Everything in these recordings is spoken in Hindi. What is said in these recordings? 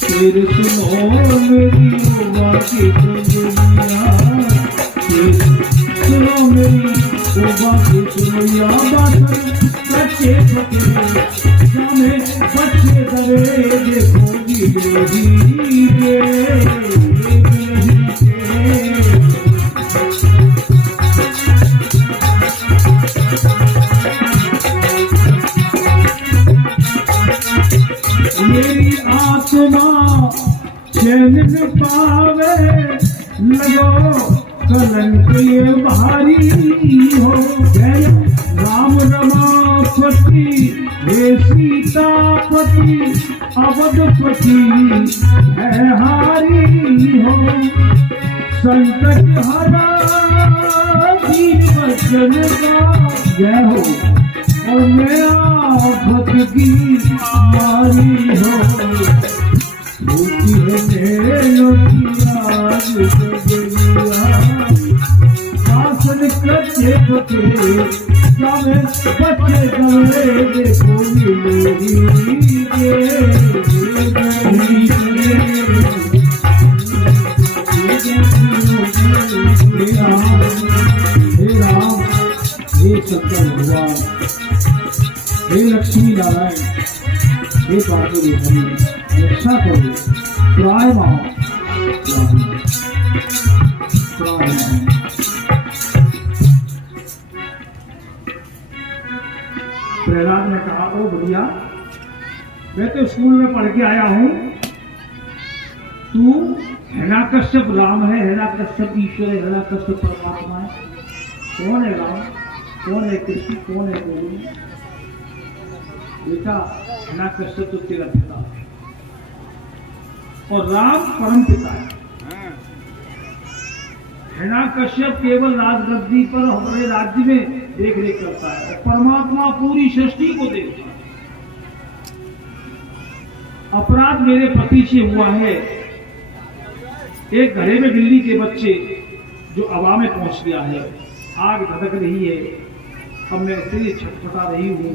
फिर सुनो मेरी बात सुनिया, फिर सुनो मेरी बात सुनिया। बात बच्चे बच्चे जाने बच्चे दरे देखोगी मेरी आत्मा चैन न पावे, लगो कलंक ये भारी हो। जय राम रमापति हे सीतापति, अवधपति है हारी हो। संकट हरा दीन बचन का जय हो, और मैं आफत की मारी हो। भूखी है आज शासन कच्चे बचे जावे बच्चे गवे देखो मेरी हे राम हे सत्य भगवान, हे लक्ष्मी नारायण, हे पार्वती हरि रक्षा करो। प्राय मां प्रहलाद ने कहा, ओ बढ़िया, मैं तो स्कूल में पढ़ के आया हूं, तू हिरण्यकश्यप राम है, हिरण्यकश्यप ईश्वर है, हिरण्यकश्यप परमात्मा है। कौन है राम, कौन है कृष्ण, कौन है गोविंद? बेटा हिरण्यकश्यप तो तेरा पिता है और राम परम पिता है। हिरण्यकश्यप केवल राजगद्दी पर हमारे राज्य में देख रेख करता है, परमात्मा पूरी सृष्टि को देखता है। अपराध मेरे पति से हुआ है। एक घरे में बिल्ली के बच्चे जो हवा में पहुंच गया है, आग धधक रही है, अब मैं इसलिए छटपटा रही हूं।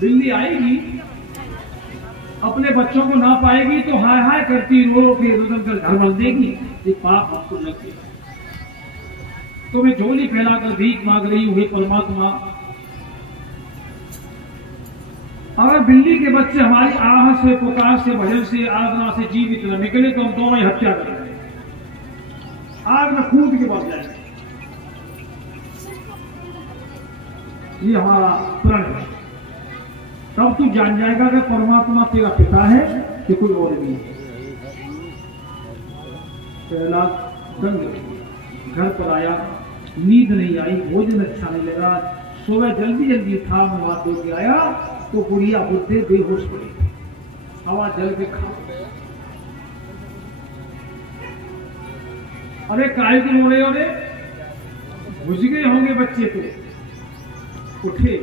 बिल्ली आएगी, अपने बच्चों को ना पाएगी तो हाय हाय करती रो के रुदन कर घर भर देगी, ये पाप आपको लग गया। तो मैं झोली फैलाकर भीख मांग रही हूं, हे परमात्मा, अगर बिल्ली के बच्चे हमारी आह से, पुकार से, भजन से, आराधना से जीवित न निकले तो हम दोनों ही हत्या कर देंगे, आग में कूद के बढ़ जाएंगे। ये हमारा प्रण है। तब तू जान जाएगा कि परमात्मा तेरा पिता है कि कोई और भी है। पहला दंग घर पर आया, नींद नहीं आई, भोजन अच्छा नहीं लगा, सुबह जल्दी जल्दी उठा, मैं हाथ धो के आया तो बुढ़िया बुढ़े बेहोश पड़ी, हवा जल के खा। अरे काय के रो रहे हो रे, घुस गए होंगे बच्चे तो। उठे,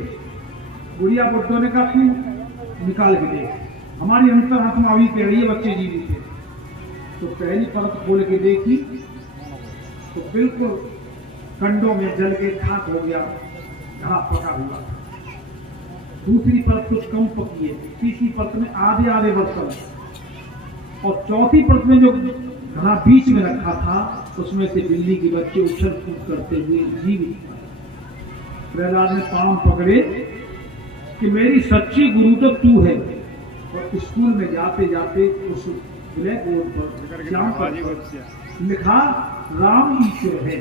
बुढ़िया बुढ़ों ने कहा तू निकाल के दे, हमारी अंतरात्मा अभी कह रही है बच्चे जीवित थे। तो पहली परत खोल के देखी तो बिल्कुल कंडों में जल के खाक हो गया, घास पका हुआ। दूसरी परत कुछ कम पकी है, तीसरी परत में आधे आधे बर्तन, और चौथी परत में जो घड़ा बीच में रखा था उसमें से बिल्ली के बच्चे उछल कूद करते हुए जीवित। प्रहलाद ने पांव पकड़े कि मेरी सच्ची गुरु तो तू है। और स्कूल में जाते जाते उस ब्लैक बोर्ड पर लिखा राम ईश्वर है,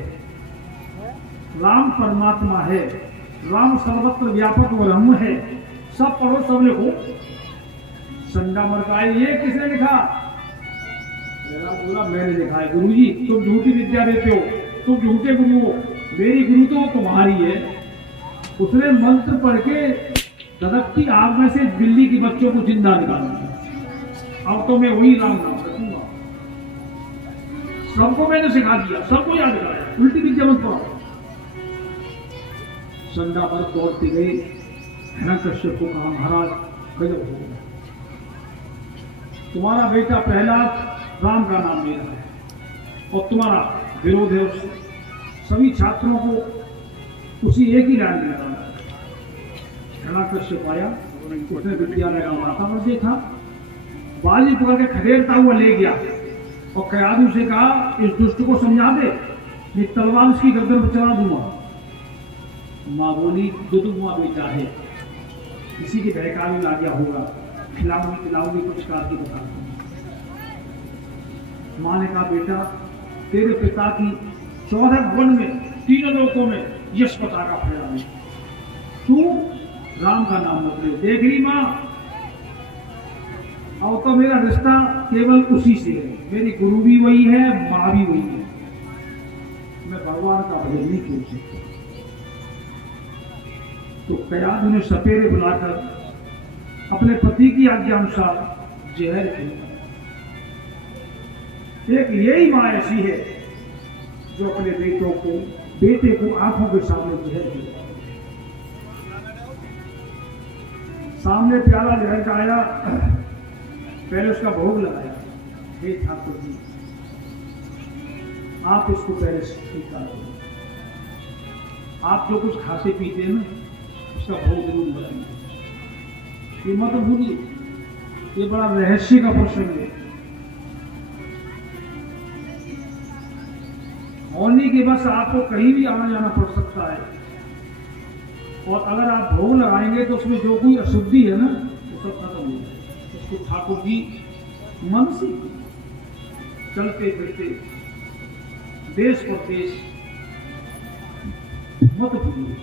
राम परमात्मा है, राम सर्वत्र व्यापक व ब्रह्म है। सब पढ़ो, सब लिखो। संडा मरकाई, ये किसने लिखा? बोला मैंने लिखा है। गुरुजी तुम झूठी विद्या देते हो, तुम झूठे गुरु हो, मेरी गुरु तो तुम्हारी है। उसने मंत्र पढ़ के धधकती आग में से बिल्ली के बच्चों को जिंदा निकाला। अब तो मैं वही राम नाम रखूंगा। सबको मैंने सिखा दिया, सबको याद कराया, उल्टी विद्या मत पढ़ो। संडा पर दौड़ते गए, हिरण्यकश्यप को कहा महाराज गजब हो गया, तुम्हारा बेटा प्रहलाद राम का नाम ले रहा है और तुम्हारा विरोध है उससे। सभी छात्रों को उसी एक ही लाइन में डाला। हिरण्यकश्यप आया, उसने विद्यालय का वातावरण देखा, बाजी पकड़ के खदेड़ता हुआ ले गया और कयादू से कहा इस दुष्ट को समझा दे, ये तलवार उसकी गर्दन पर चला दूंगा। माँ बोली दुदुआ बेटा है, किसी के बहकावे में आ गया होगा, खिलाऊंगी कुछ काट के बता दूंगी। माँ ने कहा बेटा तेरे पिता की 14 भवन में 3 लोकों में यश पताका फहरा है, तू राम का नाम मत ले। देख ली माँ, और तो मेरा रिश्ता केवल उसी से है, मेरी गुरु भी वही है, माँ भी वही है, मैं भगवान का भजन नहीं छोड़ सकता। तो कयादू ने सपेरे बुलाकर अपने पति की आज्ञा अनुसार जहर खेला। एक यही माँ ऐसी है जो अपने बेटे को आंखों के सामने जहर दिया। सामने प्याला जहर का आया, पहले उसका भोग लगाया, हे ठाकुर जी आप इसको पहले स्वीकार करो, आप जो कुछ खाते पीते हैं ना उसका भोग जरूर लगाइए, ये मत भूलिए, ये बड़ा रहस्य का प्रसंग है। होने के बस आपको कहीं भी आना जाना पड़ सकता है, और अगर आप भोग लगाएंगे तो उसमें जो कोई अशुद्धि है ना वो सब खत्म हो जाए। उसको ठाकुर जी मन से चलते फिरते देश परदेश मत भूलिए।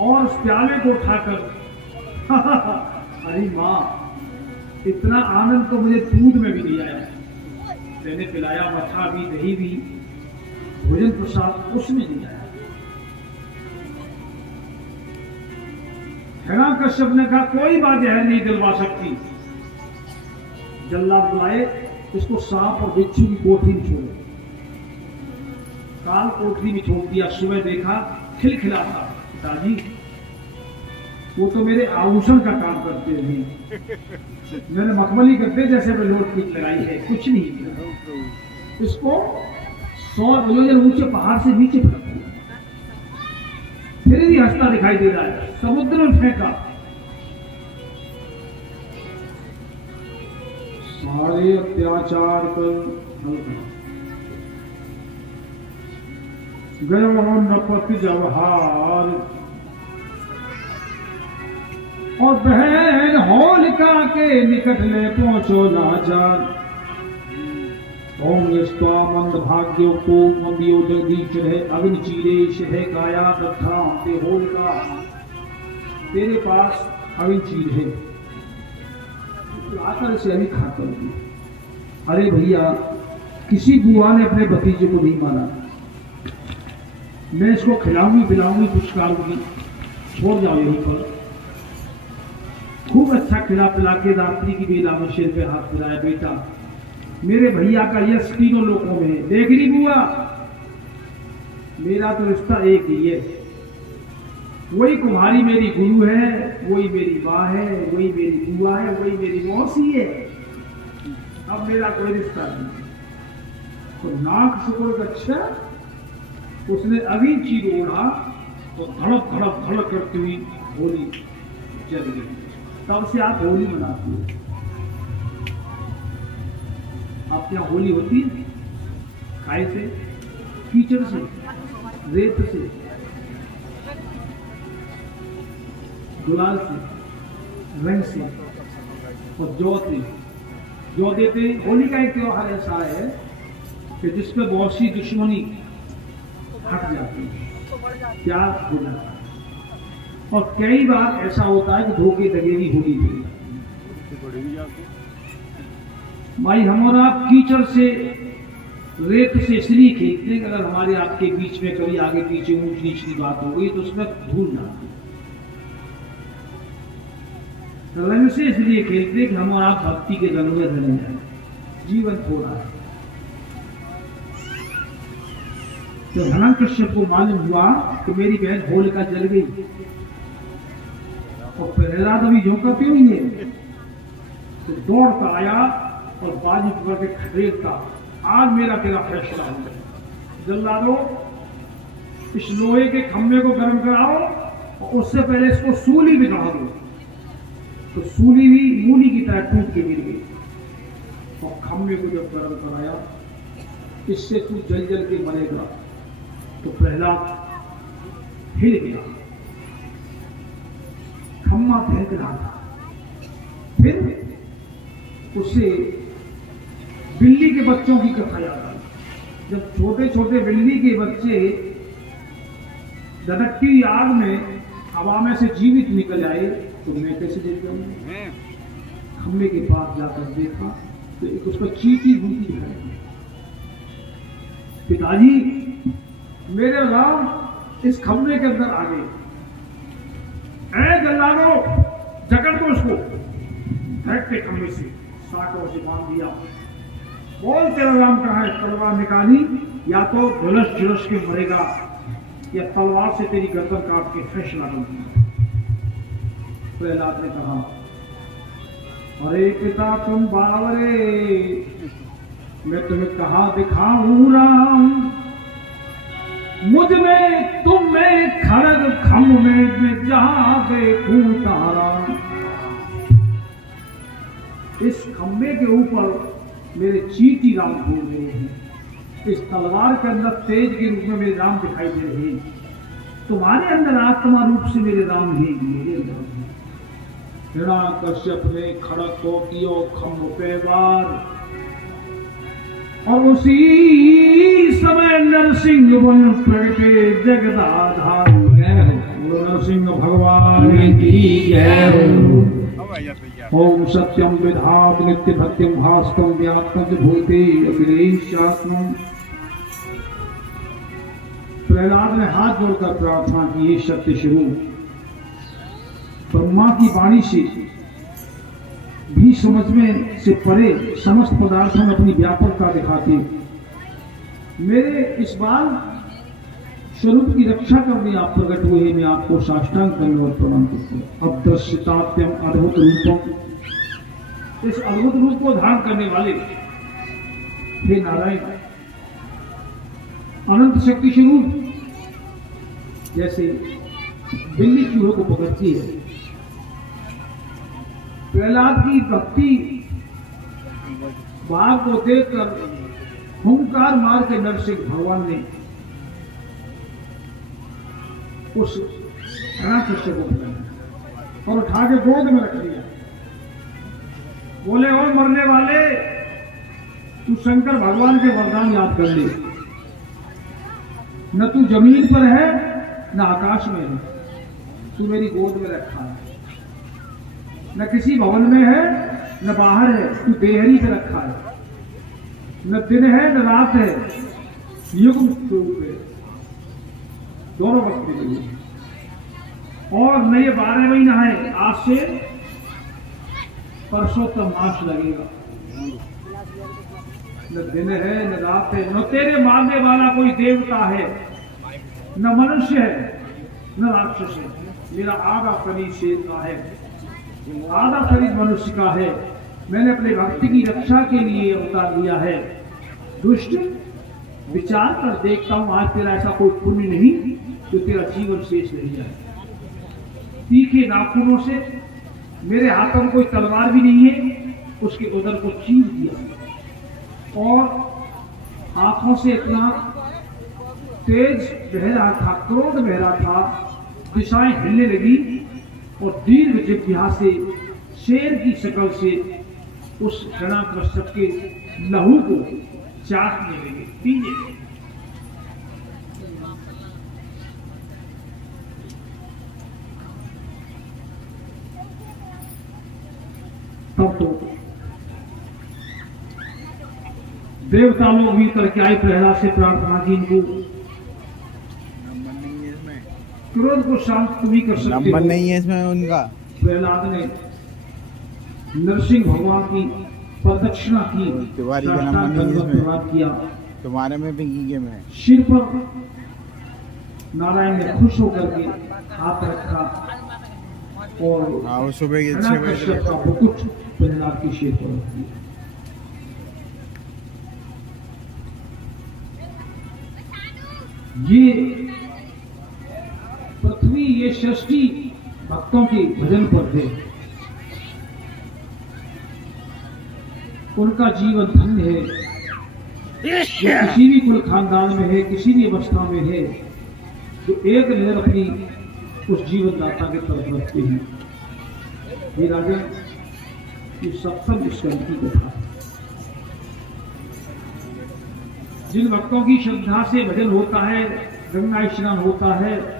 और उस प्याले को उठाकर अरे माँ इतना आनंद तो मुझे दूध में भी नहीं आया, मैंने पिलाया मठा भी दही भी, भोजन प्रसाद उसमें नहीं आया। हिरण्यकश्यप ने कहा कोई बात जहर नहीं दिलवा सकती, जल्लाद बुलाए, इसको सांप और बिच्छू की कोठरी में छोड़ो। काल कोठरी में छोड़ दिया, सुबह देखा खिलखिला था, पिताजी वो तो मेरे आभूषण का काम करते हैं, मैंने मखमली करते जैसे मैं लोट पीट लगाई है, कुछ नहीं किया। इसको 100 किलोमीटर ऊंचे पहाड़ से नीचे फेंक दिया, फिर भी हंसता दिखाई दे रहा है, समुद्र में फेंका। सारे अत्याचार पर गयो नपति जवाहर, और बहन होलिका के निकट ले पहुंचो ना जान। ओम स्वामंद भाग्यो को मंदियो जगदीश है, अग्नि चीरेश है गाया दत्ता ते होलिका, तेरे पास अग्नि चीर है, आकर से अभी खाकर दी। अरे भैया किसी बुआ ने अपने भतीजे को नहीं माना, मैं इसको खिलाऊंगी पिलाऊंगी कुछ करूंगी, छोड़ जाओ यहीं पर। खूब अच्छा खिला पिला के रात्रि की बेला में सिर पे हाथ फिराया, बेटा मेरे भैया का यश 3 लोकों में है, देख ली बुआ मेरा तो रिश्ता एक ही है, वही तुम्हारी मेरी गुरु है, वही मेरी माँ है, वही मेरी बुआ है, वही मेरी मौसी है, अब मेरा कोई रिश्ता नहीं। तो नाक शुक्र अच्छा उसने अभी चीर ओढ़ा तो धड़क धड़क धड़क करती हुई होली जल गई। तब से आप होली मनाते हो, आपके यहाँ होली होती है खाए से, कीचड़ से, रेत से, गुलाल से, रंग से और जौ से। जौ देते होली का एक त्योहार ऐसा है कि जिसपे बहुत सी दुश्मनी हट जाती है, प्यार हो जाता है, और कई बार ऐसा होता है कि धोखे दगे भी होली हो जाती है। भाई हम और आप कीचड़ से रेत से इसलिए खेलते हैं, अगर हमारे आपके बीच में कभी आगे पीछे ऊंच नीच की बात हो गई तो उसमें धूल ना आती। रंग से इसलिए खेलते कि हम और आप भक्ति के रंग में ढले जाए, जीवन थोड़ा है। तो हिरण्यकश्यप को मालूम हुआ कि मेरी बहन होलिका जल गई, और प्रहलाद अभी झोंका क्यों ही है, तो दौड़ कर आया और बाजी पकड़ के खदेड़ता, आज मेरा तेरा फैसला हो गया, जल्लादो इस लोहे के खंभे को गर्म कराओ और उससे पहले इसको सूली में चढ़ा दो। तो तो सूली भी मूली की तरह टूट के गिर गई। और खम्भे को जब गर्म कराया, इससे तू जल जल के मरेगा, तो प्रहलाद हिल गया, खम्मा फेंक रहा था। फिर उसे बिल्ली के बच्चों की कथा याद आई। जब छोटे छोटे बिल्ली के बच्चे धधकती आग में हवा में से जीवित निकल आए, तो मैं कैसे देख जाऊंगा। खम्भे के पास जाकर देखा तो एक उसका चीटी बूटी है। पिताजी, मेरे राम इस खम्भे के अंदर आ गए। ऐ जल्लादो, जकड़ दो उसको। धड़कते खम्भे से साटों से बांध दिया। बोल तेरा राम कहाँ है? तलवार निकाली, या तो झुलस झुलस के मरेगा, या तलवार से तेरी गर्दन काट के फैसला दूंगा। प्रहलाद ने कहा, अरे पिता तुम बावरे, मैं तुम्हें कहा दिखाऊं राम, मुझ में तुम में खड़ग खम में जहां देखूं तारा। इस खम्भे के ऊपर मेरे चीटी राम घूम रहे हैं, इस तलवार के अंदर तेज के रूप में मेरे राम दिखाई दे रहे हैं, तुम्हारे अंदर आत्मा रूप से मेरे राम ही मेरे अंदर। हिरण्यकश्यप ने खड़ग को कियो खम्भ पे वार, और उसी समय नरसिंह बन प्रगटे जगदाधार। नरसिंह भगवान की जय। ओम सत्यम विधात नित्य भक्तिम भास्कम व्यात्म भूते अखिलेशात्मम। प्रहलाद ने हाथ जोड़कर प्रार्थना की, हे सत्य स्वरूप, ब्रह्मा की वाणी से भी समझ में से परे समस्त पदार्थों में अपनी व्यापकता दिखाते मेरे इस बाल स्वरूप की रक्षा करने आप प्रकट हुए। मैं आपको साष्टांग दंडवत प्रणाम करता हूं। अब दृश्यतात्यम अद्भुत रूपम, इस अद्भुत रूप को धारण करने वाले हे नारायण, अनंत शक्ति स्वरूप, जैसे बिल्ली चूहे को पकड़ती है, प्रहलाद की भक्ति भाव को देखकर हुंकार मार के नरसिंह भगवान ने उस हिरण्यकश्यप को पकड़ा और उठा के गोद में रख लिया। बोले, ओ मरने वाले, तू शंकर भगवान के वरदान याद कर ले। न तू जमीन पर है न आकाश में है, तू मेरी गोद में रखा है। न किसी भवन में है न बाहर है, तू देहरी पे रखा है। न दिन है न रात है, युग रूप है, दोनों वक्त के लिए। और न ये 12 महीना है, आज से परसों तक मास लगेगा। न दिन है न रात है, न तेरे मारने वाला कोई देवता है, न मनुष्य है न राक्षस है। मेरा आधा शरीर शेर का है, आधा शरीर मनुष्य का है। मैंने अपने भक्ति की रक्षा के लिए अवतार लिया है। दुष्ट, विचार कर देखता हूं आज तेरा ऐसा कोई पुण्य नहीं जो तेरा जीवन शेष रह जाए। तीखे नाखूनों से, मेरे हाथों में कोई तलवार भी नहीं है, उसके उदर को चीर दिया और आंखों से इतना तेज बह रहा था, क्रोध बह रहा था, दिशाएं हिलने लगी और दीर्घ जिह्वा से शेर की शक्ल से उस हिरण्यकश्यप के लहू को चाटने लगे, पीने लगे। तब तो देवता लोग भी करके आए, प्रहलाद से प्रार्थना की, इनको क्रोध को शांत तुम ही कर सकते हो। नंबर नहीं है इसमें उनका। प्रहलाद ने नरसिंह भगवान की प्रदक्षिणा की, तुम्हारी का नंबर नहीं है इसमें, किया, तुम्हारे में पिंकी के में सिर पर नारायण ने खुश होकर के हाथ रखा और हाँ, वो सुबह के 6 बजे का मुकुट प्रहलाद की सिर पर रख दिया। ये पृथ्वी, ये सृष्टि भक्तों के भजन पर थे। उनका जीवन धन्य है। जो किसी भी कुल खानदान में है, किसी भी अवस्था में है, जो एक नजर अपनी उस जीवन दाता के तरफ रखते हैं। ये राजन, ये सप्तम स्कंद की कथा है। जिन भक्तों की श्रद्धा से भजन होता है, गंगा स्नान होता है,